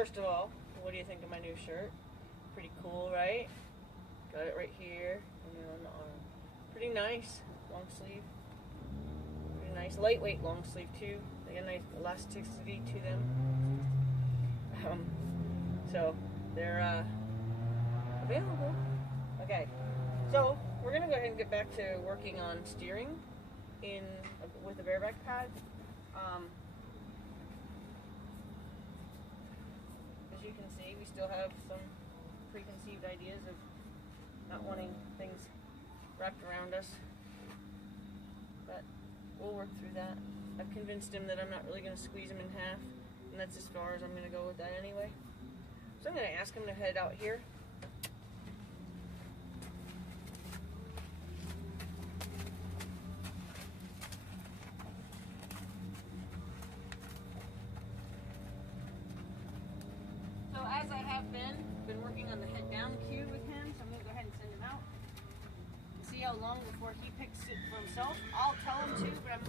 first of all, what do you think of my new shirt? Pretty cool, right? Got it right here and then on the arm. Pretty nice, long sleeve. Pretty nice, lightweight long sleeve too. They got a nice elasticity to them. So they're available. Okay, so we're gonna go ahead and get back to working on steering with the Bareback pad. As you can see, we still have some preconceived ideas of not wanting things wrapped around us, but we'll work through that. I've convinced him that I'm not really going to squeeze him in half, and that's as far as I'm going to go with that anyway. So I'm going to ask him to head out here. So as I have been working on the head down cue with him, so I'm going to go ahead and send him out. See how long before he picks it for himself. I'll tell him to, but I'm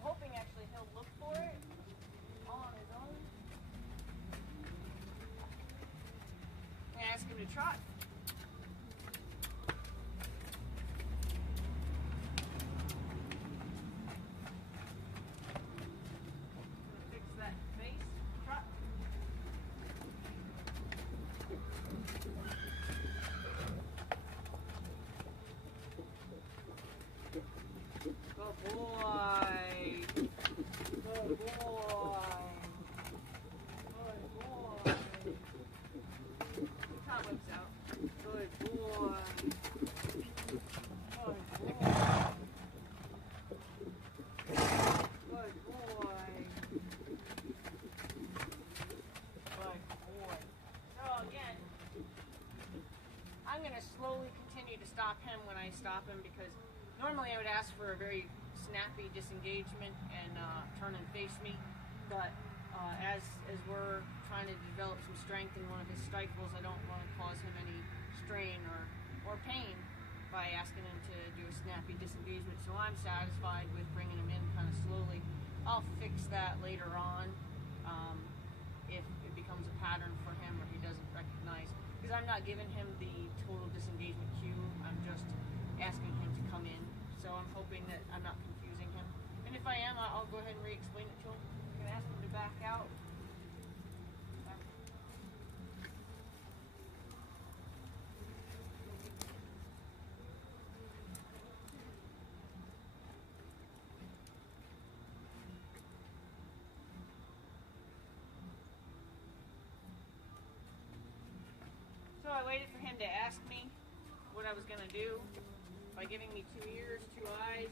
hoping actually he'll look for it all on his own. And ask him to trot. Fix that face. Trot. Good boy. Good boy. Good boy. Top whips out. Good boy. Good boy. Good boy. Good boy. So again, I'm going to slowly continue to stop him when I stop him, because normally I would ask for a very snappy disengagement and turn and face me, but as we're trying to develop some strength in one of his stifles, I don't want to cause him any strain or pain by asking him to do a snappy disengagement, so I'm satisfied with bringing him in kind of slowly. I'll fix that later on if it becomes a pattern for him or he doesn't recognize, because I'm not giving him the total disengagement cue, I'm just asking him to come in. So I'm hoping that I'm not confusing him. And if I am, I'll go ahead and re-explain it to him. I'm going to ask him to back out. So I waited for him to ask me what I was going to do by giving me 2 ears, 2 eyes,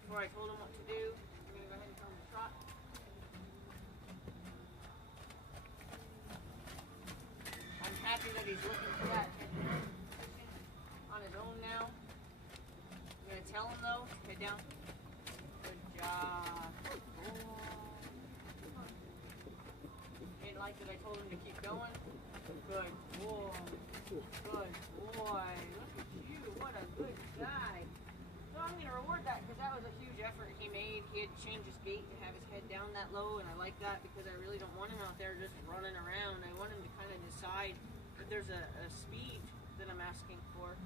before I told him what to do. I'm going to go ahead and tell him to trot. I'm happy that he's looking for that on his own now. I'm going to tell him though, head down. Good job. Didn't like that I told him to keep going. Good boy. Good boy. Look at you. What a good guy. So I'm going to reward that, because that was a huge effort he made. He had to change his gait to have his head down that low, and I like that because I really don't want him out there just running around. I want him to kind of decide that there's a speed that I'm asking for.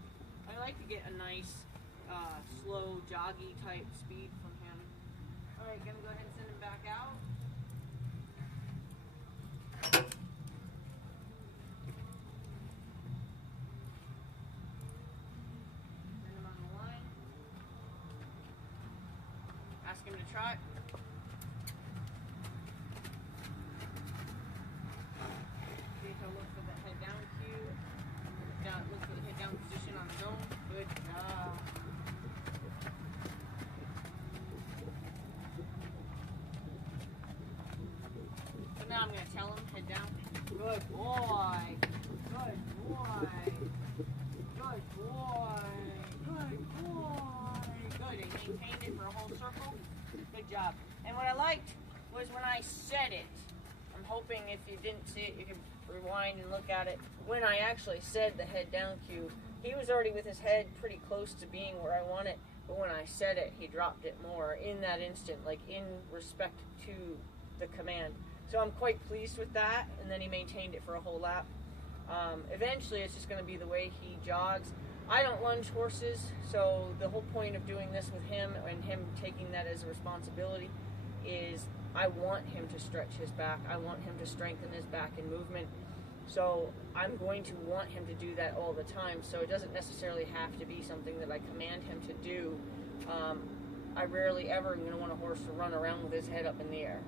I like to get a nice, slow, joggy type speed from him. Alright, going to go ahead and send him back out. Ask him to trot. See if he'll look for the head down cue. Look for the head down position on his own. Good job. So now I'm going to tell him, head down. Good boy. Good boy. Good boy. Good boy. Good. He maintained it for a whole circle. Good job. And what I liked was when I said it. I'm hoping if you didn't see it, you can rewind and look at it. When I actually said the head down cue, he was already with his head pretty close to being where I want it. But when I said it, he dropped it more in that instant, like in respect to the command. So I'm quite pleased with that, and then he maintained it for a whole lap. Eventually it's just going to be the way he jogs. I don't lunge horses, so the whole point of doing this with him and him taking that as a responsibility is I want him to stretch his back. I want him to strengthen his back in movement. So I'm going to want him to do that all the time. So it doesn't necessarily have to be something that I command him to do. I rarely ever am going to want a horse to run around with his head up in the air.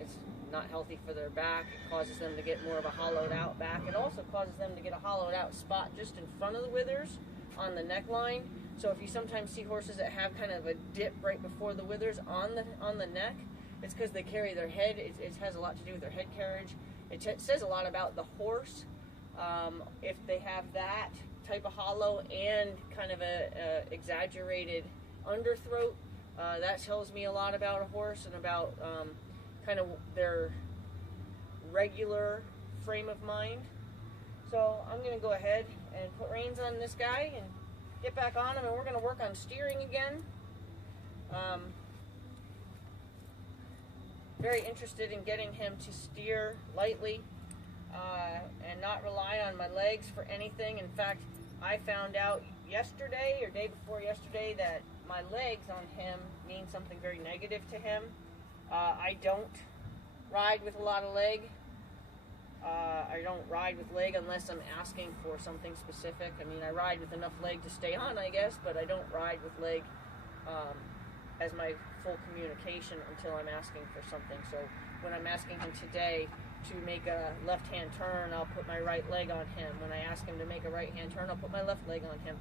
It's not healthy for their back. It causes them to get more of a hollowed out back. It also causes them to get a hollowed out spot just in front of the withers on the neckline. So if you sometimes see horses that have kind of a dip right before the withers on the neck, it's because they carry their head. It has a lot to do with their head carriage. It says a lot about the horse. If they have that type of hollow and kind of a exaggerated underthroat, that tells me a lot about a horse and about kind of their regular frame of mind. So I'm going to go ahead and put reins on this guy and get back on him, and we're going to work on steering again. Very interested in getting him to steer lightly and not rely on my legs for anything. In fact, I found out yesterday or day before yesterday that my legs on him mean something very negative to him. I don't ride with a lot of leg. I don't ride with leg unless I'm asking for something specific. I mean, I ride with enough leg to stay on, I guess, but I don't ride with leg as my full communication until I'm asking for something. So when I'm asking him today to make a left-hand turn, I'll put my right leg on him. When I ask him to make a right-hand turn, I'll put my left leg on him.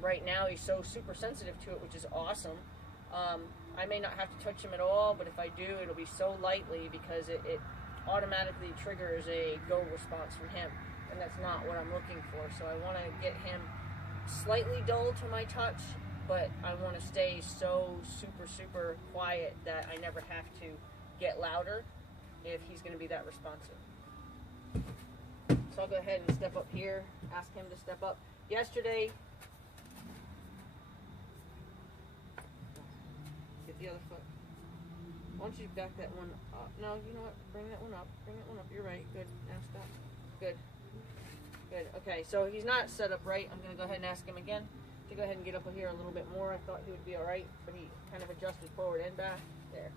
Right now he's so super sensitive to it, which is awesome. I may not have to touch him at all, but if I do, it'll be so lightly because it automatically triggers a go response from him, and that's not what I'm looking for. So I want to get him slightly dull to my touch, but I want to stay so super quiet that I never have to get louder if he's going to be that responsive. So I'll go ahead and step up here, ask him to step up. Yesterday, get the other foot. Why don't you back that one up? No, you know what? Bring that one up. Bring that one up. You're right. Good. Now stop. Good. Good. Okay, so he's not set up right. I'm going to go ahead and ask him again to go ahead and get up here a little bit more. I thought he would be all right, but he kind of adjusted forward and back. There.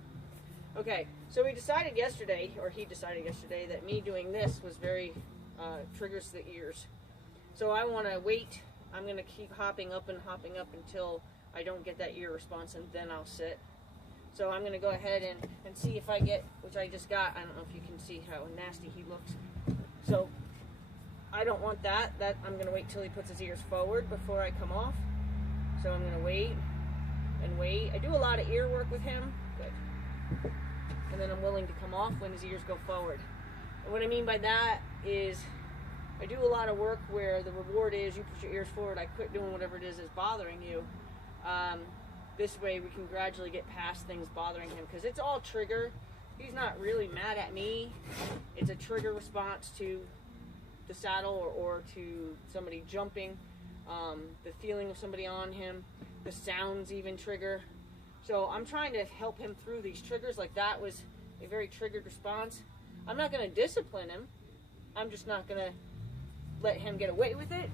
Okay, so he decided yesterday that me doing this was very triggers the ears. So I want to wait. I'm going to keep hopping up until I don't get that ear response, and then I'll sit. So I'm going to go ahead and see if I get, which I just got. I don't know if you can see how nasty he looks. So I don't want that. I'm going to wait till he puts his ears forward before I come off. So I'm going to wait and wait. I do a lot of ear work with him. Good. And then I'm willing to come off when his ears go forward. And what I mean by that is I do a lot of work where the reward is you put your ears forward, I quit doing whatever it is that's bothering you. This way we can gradually get past things bothering him, because it's all trigger. He's not really mad at me. It's a trigger response to the saddle or to somebody jumping, the feeling of somebody on him, the sounds even trigger. So I'm trying to help him through these triggers. Like that was a very triggered response. I'm not going to discipline him. I'm just not going to let him get away with it.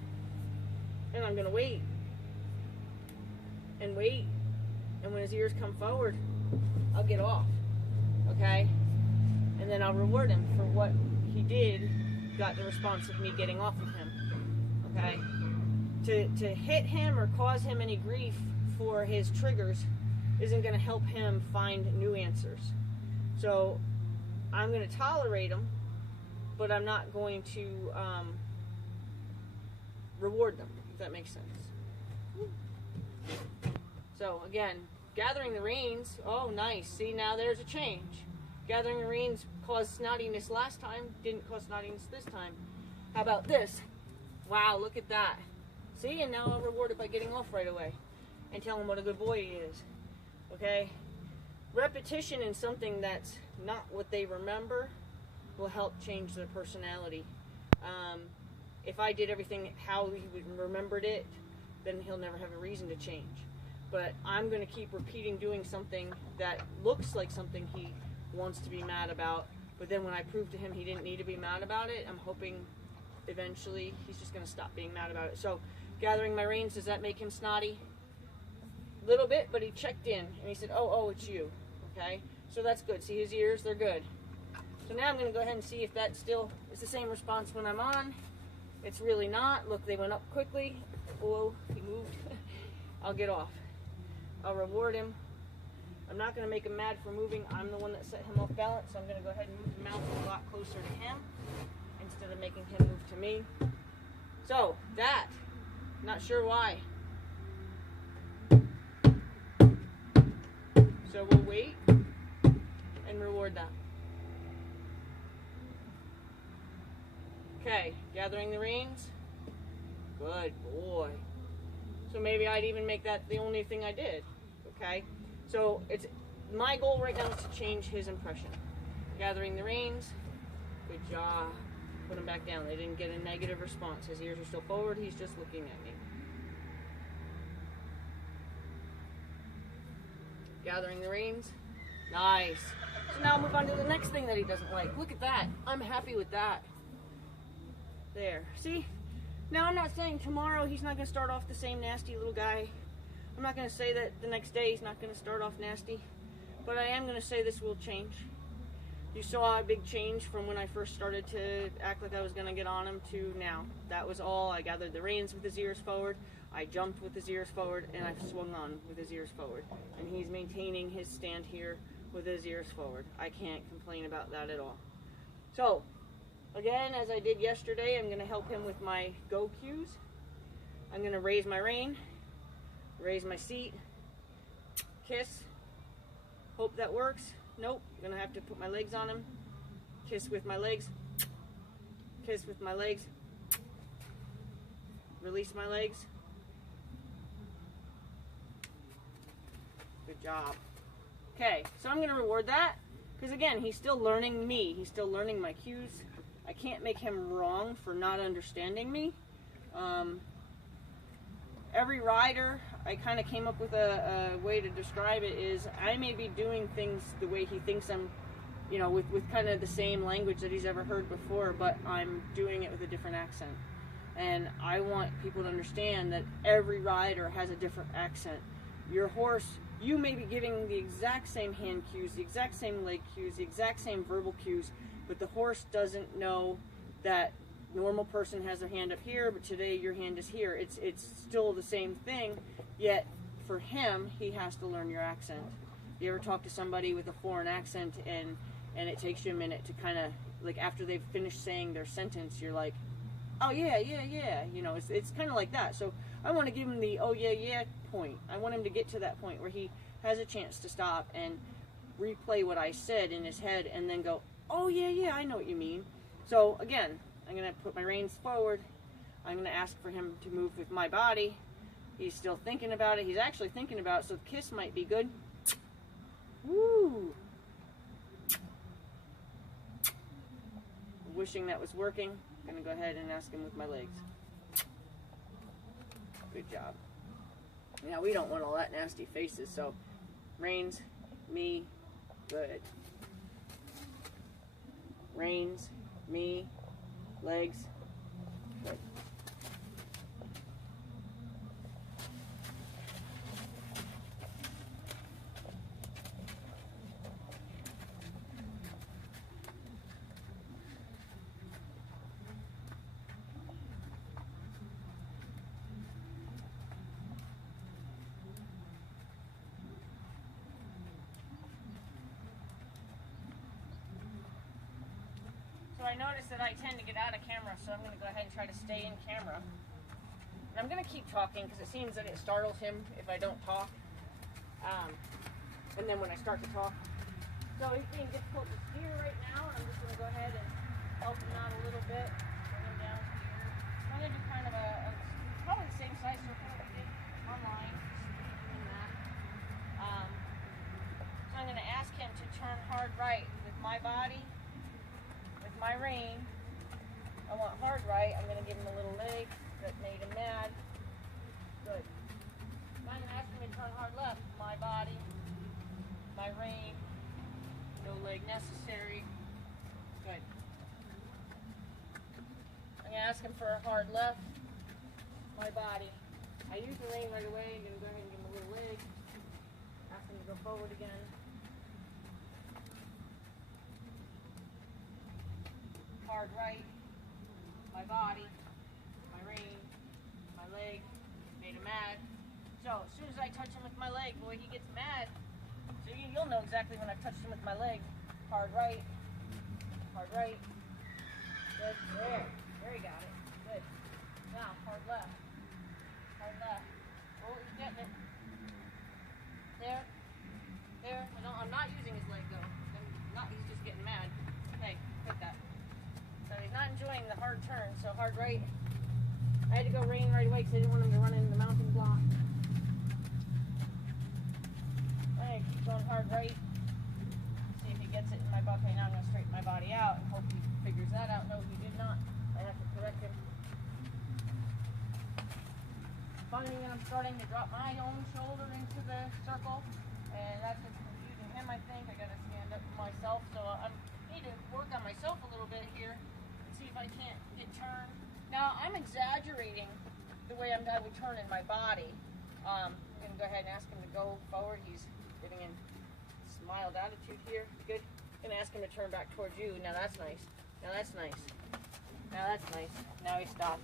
And I'm going to wait. And wait. And when his ears come forward, I'll get off. Okay? And then I'll reward him for what he did, got the response of me getting off of him. Okay? To hit him or cause him any grief for his triggers isn't going to help him find new answers. So I'm going to tolerate him, but I'm not going to reward them, if that makes sense. So again, gathering the reins, oh nice, see now there's a change. Gathering the reins caused snottiness last time, didn't cause snottiness this time. How about this? Wow, look at that. See, and now I'll reward it by getting off right away and tell him what a good boy he is. Okay? Repetition in something that's not what they remember will help change their personality. If I did everything how he would remembered it, then he'll never have a reason to change. But I'm going to keep repeating doing something that looks like something he wants to be mad about. But then when I prove to him he didn't need to be mad about it, I'm hoping eventually he's just going to stop being mad about it. So gathering my reins, does that make him snotty? A little bit, but he checked in and he said, oh, it's you. Okay, so that's good. See his ears, they're good. So now I'm going to go ahead and see if that still is the same response when I'm on. It's really not. Look, they went up quickly. Oh, he moved. I'll get off. I'll reward him. I'm not going to make him mad for moving. I'm the one that set him off balance, so I'm going to go ahead and move the mount a lot closer to him instead of making him move to me. So, that. Not sure why. So we'll wait and reward that. Okay, gathering the reins. Good boy. So maybe I'd even make that the only thing I did. Okay, so it's my goal right now is to change his impression. Gathering the reins. Good job. Put him back down. They didn't get a negative response. His ears are still forward. He's just looking at me. Gathering the reins. Nice. So now I'll move on to the next thing that he doesn't like. Look at that. I'm happy with that. There. See? Now I'm not saying tomorrow he's not going to start off the same nasty little guy. I'm not going to say that the next day he's not going to start off nasty. But I am going to say this will change. You saw a big change from when I first started to act like I was going to get on him to now. That was all. I gathered the reins with his ears forward. I jumped with his ears forward, and I swung on with his ears forward. And he's maintaining his stand here with his ears forward. I can't complain about that at all. So, again, as I did yesterday, I'm going to help him with my go cues. I'm going to raise my rein, raise my seat, kiss. Hope that works. Nope. I'm going to have to put my legs on him. Kiss with my legs. Kiss with my legs. Release my legs. Good job. Okay, so I'm going to reward that because, again, he's still learning me. He's still learning my cues. I can't make him wrong for not understanding me. Every rider, I kind of came up with a way to describe it is I may be doing things the way he thinks I'm, you know, with kind of the same language that he's ever heard before, but I'm doing it with a different accent. And I want people to understand that every rider has a different accent. Your horse, you may be giving the exact same hand cues, the exact same leg cues, the exact same verbal cues, but the horse doesn't know that normal person has their hand up here, but today your hand is here. It's still the same thing, yet for him, he has to learn your accent. You ever talk to somebody with a foreign accent and it takes you a minute to kind of, like after they've finished saying their sentence, you're like, oh yeah, you know, it's kind of like that. So I want to give him the oh yeah point. I want him to get to that point where he has a chance to stop and replay what I said in his head and then go, oh yeah, I know what you mean. So again, I'm going to put my reins forward. I'm going to ask for him to move with my body. He's still thinking about it. He's actually thinking about it, so the kiss might be good. Woo! Wishing that was working. I'm going to go ahead and ask him with my legs. Good job. Now, we don't want all that nasty faces, so reins, me, good. Reins, me, legs, good. So I noticed that I tend to get out of camera, so I'm going to go ahead and try to stay in camera. And I'm going to keep talking because it seems that it startles him if I don't talk. And then when I start to talk. So he's being difficult to steer right now, and I'm just going to go ahead and help him out a little bit. Bring him down here. I'm going to do kind of a probably the same size circle that we did online. In that. So I'm going to ask him to turn hard right with my body. My rein. I want hard right. I'm going to give him a little leg that made him mad. Good. I'm going to ask him to turn hard left. My body, my rein, no leg now. more hard left, my body. I use the rein right away. I'm going to go ahead and give him a little leg. Ask him to go forward again. Hard right, my body, my rein, my leg, made him mad. So as soon as I touch him with my leg, boy, he gets mad. So you'll know exactly when I've touched him with my leg. Hard right, hard right. Good, there he got it. Good. Now, hard left, hard left. Oh, he's getting it. There. I'm not using his leg though. He's just getting mad. Hey, quit that. So he's not enjoying the hard turn, so hard right. I had to go rein right away because I didn't want him to run into the mounting block. I keep going hard right. See if he gets it in my butt. Okay, now I'm going to straighten my body out and hope he figures that out. No, he did not. I have to correct him. Finding that I'm starting to drop my own shoulder into the circle, and that's what's confusing him, I think. I got to stand up for myself, so I need to work on myself a little bit here and see if I can't get turned. Now, I'm exaggerating the way I would turn in my body. I'm going to go ahead and ask him to go forward. He's getting in mild attitude here. Good. I'm going to ask him to turn back towards you. Now that's nice. Now that's nice. Now that's nice. Now he stopped.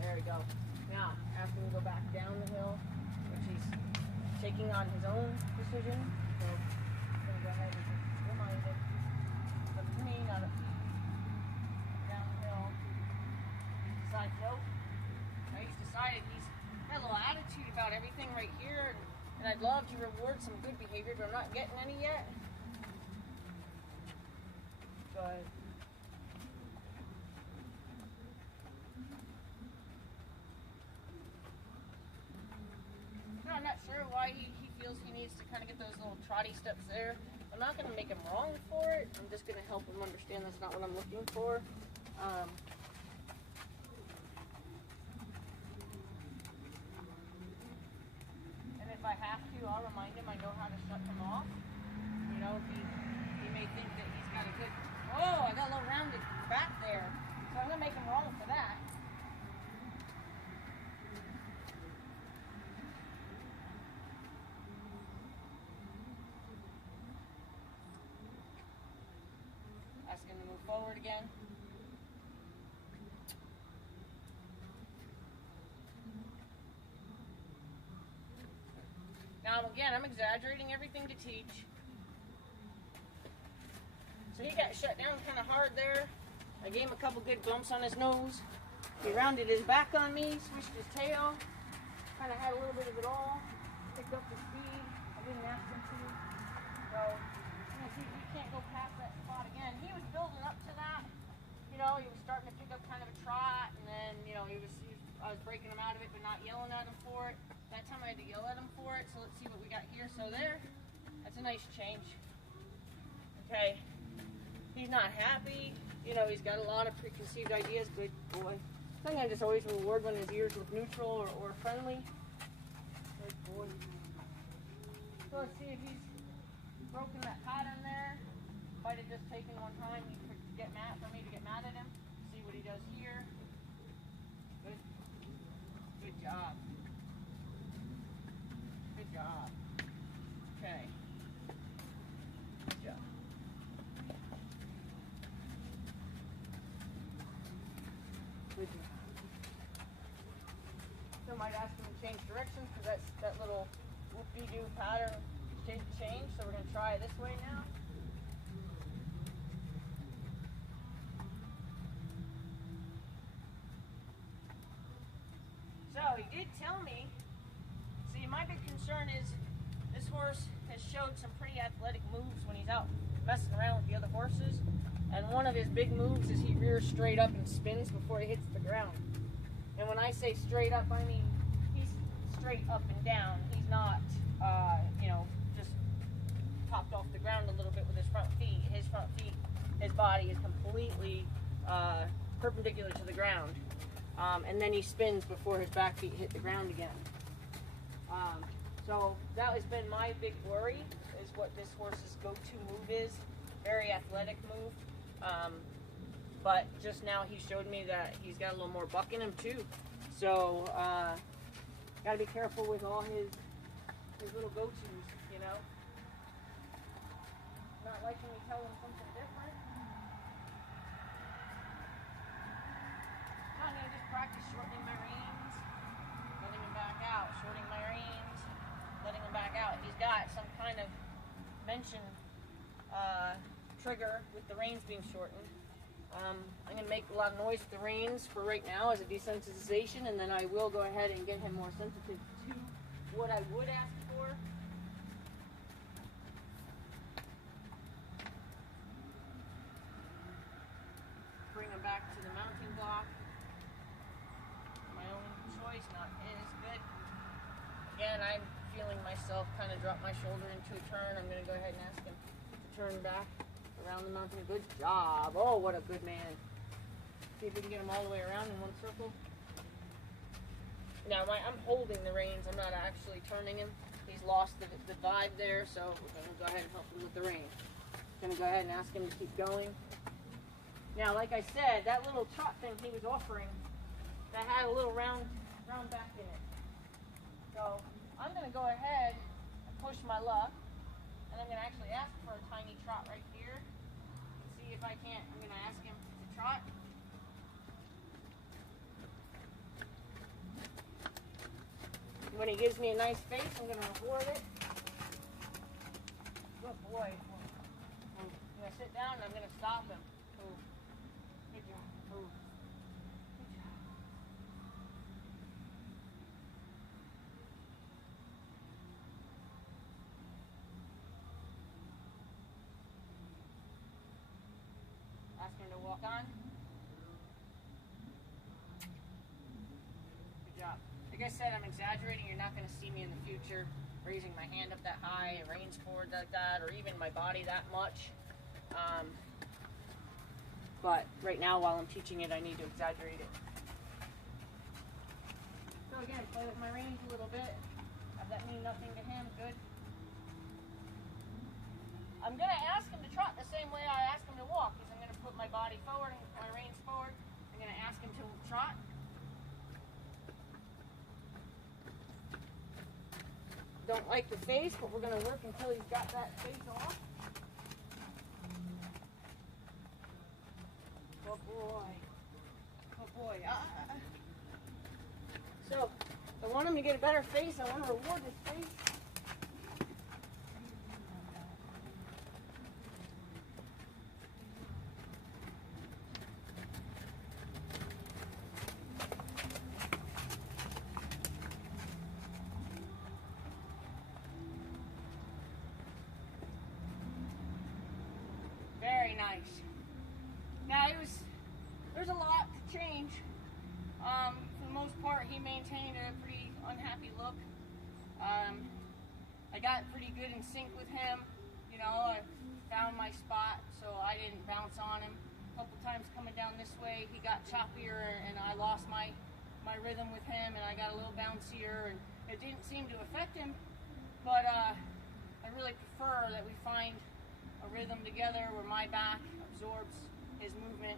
There we go. Now, ask him to go back down the hill, which he's taking on his own decision. So I'm going to go ahead and just remind him. It's up to me, not up to you. Down the hill. Decides nope. Now he's decided he's got a little attitude about everything right here, and I'd love to reward some good behavior, but I'm not getting any yet. Go ahead. I'm not sure why he feels he needs to kind of get those little trotty steps there. I'm not going to make him wrong for it. I'm just going to help him understand that's not what I'm looking for. And if I have to, I'll remind him I know how to shut him off. You know, he may think that he's got a good... Oh, I got a little rounded back there. So I'm going to make him wrong for that. Asking him to move forward again. Now, again, I'm exaggerating everything to teach. So he got shut down kind of hard there. I gave him a couple good bumps on his nose. He rounded his back on me, switched his tail. Kind of had a little bit of it all. Picked up the speed. I didn't ask him to. So, you can't go past that spot again. He was building up to that. You know, he was starting to pick up kind of a trot, and then, you know, I was breaking him out of it, but not yelling at him for it. That time I had to yell at him for it, so let's see what we got here. So there, that's a nice change. Okay, he's not happy. You know, he's got a lot of preconceived ideas. Good boy. I think I just always reward when his ears look neutral or friendly. Good boy. So let's see if he's broken that pattern there. Might have just taken one time for me to get mad at him. See what he does here. Good. Good job. Good job. Okay. Good job. Good job. So I might ask him to change directions because that little whoop-de-doo pattern change. So we're going to try it this way now. So he did tell me, see, my big concern is this horse has showed some pretty athletic moves when he's out messing around with the other horses. And one of his big moves is he rears straight up and spins before he hits the ground. And when I say straight up, I mean he's straight up and down. He's not, you know, just popped off the ground a little bit with his front feet. His front feet, his body is completely perpendicular to the ground. And then he spins before his back feet hit the ground again. So that has been my big worry, is what this horse's go-to move is. Very athletic move. But just now he showed me that he's got a little more buck in him too. So, got to be careful with all his little go-tos, you know. Not liking me tell him something different. I'm going to just practice shortening my reins, letting him back out, shortening my reins, letting him back out. He's got some kind of mention trigger with the reins being shortened. I'm going to make a lot of noise with the reins for right now as a desensitization, and then I will go ahead and get him more sensitive to what I would ask for. Bring him back to the mounting block. My own choice, not his. Good. Again, I'm feeling myself kind of drop my shoulder into a turn. I'm going to go ahead and ask him to turn back around the mountain. Good job. Oh, what a good man. See if we can get him all the way around in one circle. Now, I'm holding the reins. I'm not actually turning him. He's lost the vibe there, so we're going to go ahead and help him with the reins. Going to go ahead and ask him to keep going. Now, like I said, that little trot thing he was offering, that had a little round back in it. So I'm going to go ahead and push my luck, and I'm going to actually ask for a tiny trot right here. And see if I can't. I'm going to ask him to trot. When he gives me a nice face, I'm going to reward it. Good boy. I'm going to sit down and I'm going to stop him. Ooh. Good job. Ooh. Good job. Ask him to walk on. Good job. Like I said, I'm exaggerating. You're not going to see me in the future raising my hand up that high, reins forward like that, or even my body that much. But right now, while I'm teaching it, I need to exaggerate it. So again, play with my reins a little bit. Have that mean nothing to him. Good. I'm going to ask him to trot the same way I ask him to walk. Is I'm going to put my body forward and my reins forward. I'm going to ask him to trot. Don't like the face, but we're going to work until he's got that face off. Good boy. Good boy. So, I want him to get a better face. I want to reward his face. Very nice. Now, there's a lot to change. For the most part, he maintained a pretty unhappy look. I got pretty good in sync with him. You know, I found my spot, so I didn't bounce on him. A couple times coming down this way, he got choppier, and I lost my rhythm with him, and I got a little bouncier, and it didn't seem to affect him. But I really prefer that we find a rhythm together where my back absorbs his movement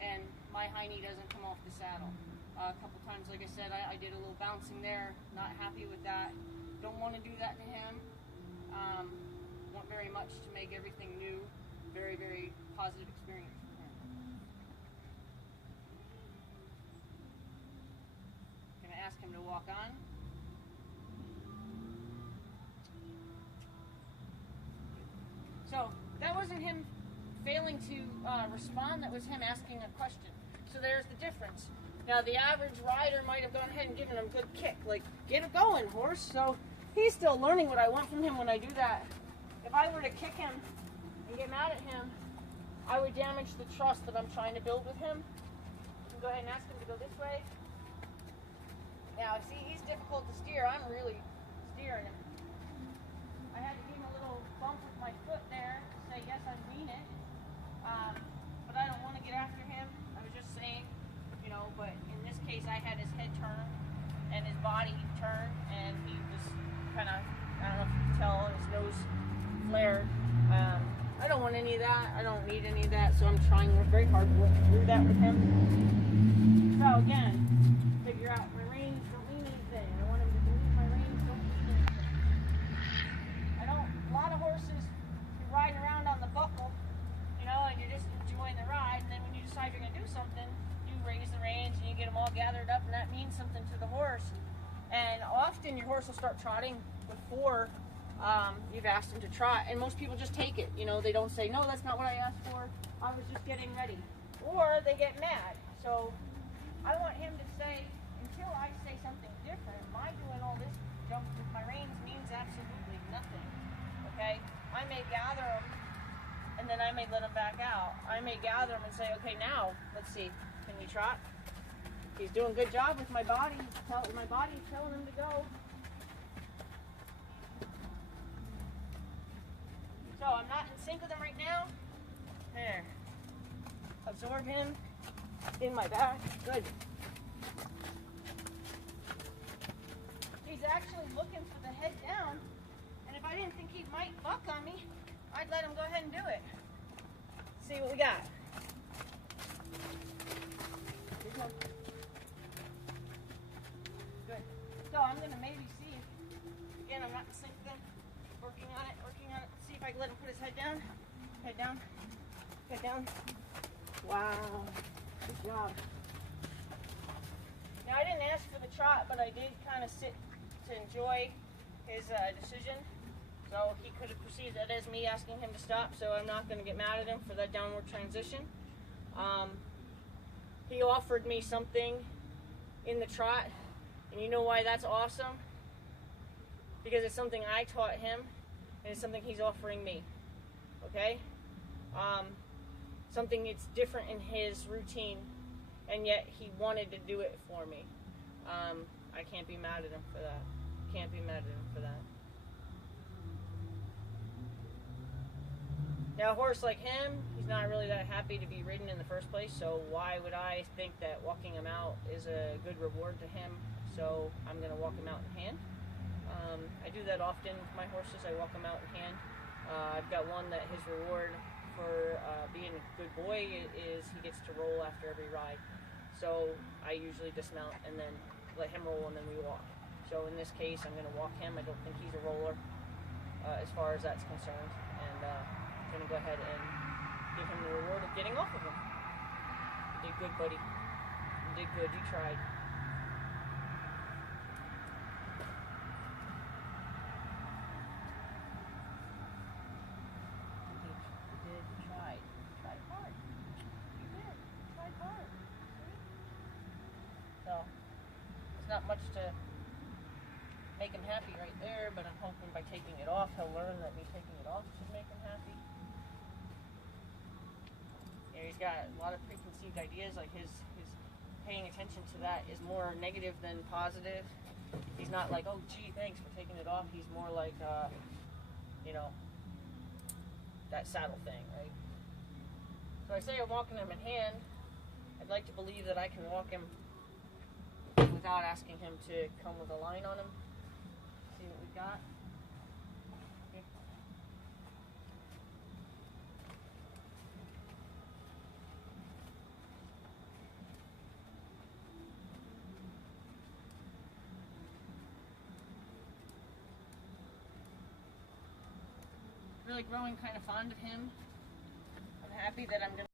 and my high knee doesn't come off the saddle. A couple times, like I said, I did a little bouncing there, not happy with that. Don't want to do that to him. Want very much to make everything new. Very, very positive experience for him. Gonna ask him to walk on. So that wasn't him failing to respond, that was him asking a question. So there's the difference. Now the average rider might have gone ahead and given him a good kick, like, get it going, horse. So he's still learning what I want from him when I do that. If I were to kick him and get mad at him, I would damage the trust that I'm trying to build with him. Go ahead and ask him to go this way. Now, see, he's difficult to steer. I'm really steering him. I had to give him a little bump with my foot there to say, yes, I mean it. But I don't want to get after him. I was just saying, you know, but in this case, I had his head turned and his body turned, and he was kind of, I don't know if you can tell, his nose flared. I don't want any of that. I don't need any of that, so I'm trying very hard to work through that with him. So again, figure out my reins don't mean anything. I want him to believe my reins don't mean anything. A lot of horses, you're riding around on the buckle, you know, and you're just enjoying the ride, and then when you decide you're going to do something, you raise the reins and you get them all gathered up, and that means something to the horse. And often your horse will start trotting before you've asked him to trot, and most people just take it. You know, they don't say, no, that's not what I asked for, I was just getting ready. Or they get mad. So I want him to say, until I say something different, my doing all this jump with my reins means absolutely nothing. Okay? I may gather them, and then I may let them back out. I may gather them and say, okay, now, let's see, can you trot? He's doing a good job with my body. My body's telling him to go. So I'm not in sync with him right now. There. Absorb him in my back. Good. He's actually looking for the head down. And if I didn't think he might buck on me, I'd let him go ahead and do it. See what we got. Good. So I'm going to maybe see, again, I'm not in sync with him. Working on it. See if I can let him put his head down. Head down. Head down. Wow. Good job. Now I didn't ask for the trot, but I did kind of sit to enjoy his decision. So he could have perceived that as me asking him to stop, so I'm not going to get mad at him for that downward transition. He offered me something in the trot, and you know why that's awesome? Because it's something I taught him, and it's something he's offering me. Okay? Something that's different in his routine, and yet he wanted to do it for me. I can't be mad at him for that. Can't be mad at him for that. Now, a horse like him, he's not really that happy to be ridden in the first place, so why would I think that walking him out is a good reward to him? So I'm going to walk him out in hand. I do that often with my horses. I walk them out in hand. I've got one that his reward for being a good boy is he gets to roll after every ride. So I usually dismount and then let him roll, and then we walk. So in this case, I'm going to walk him. I don't think he's a roller as far as that's concerned. And I'm going to go ahead and give him the reward of getting off of him. You did good, buddy. You did good. You tried. So, it's not much to make him happy right there, but I'm hoping by taking it off, he'll learn that me taking it off should make him happy. Yeah, he's got a lot of preconceived ideas, like his paying attention to that is more negative than positive. He's not like, oh gee, thanks for taking it off. He's more like, you know, that saddle thing, right? So I say I'm walking him in hand. I'd like to believe that I can walk him without asking him to come with a line on him. See what we got. Okay. Really growing kind of fond of him. I'm happy that I'm going to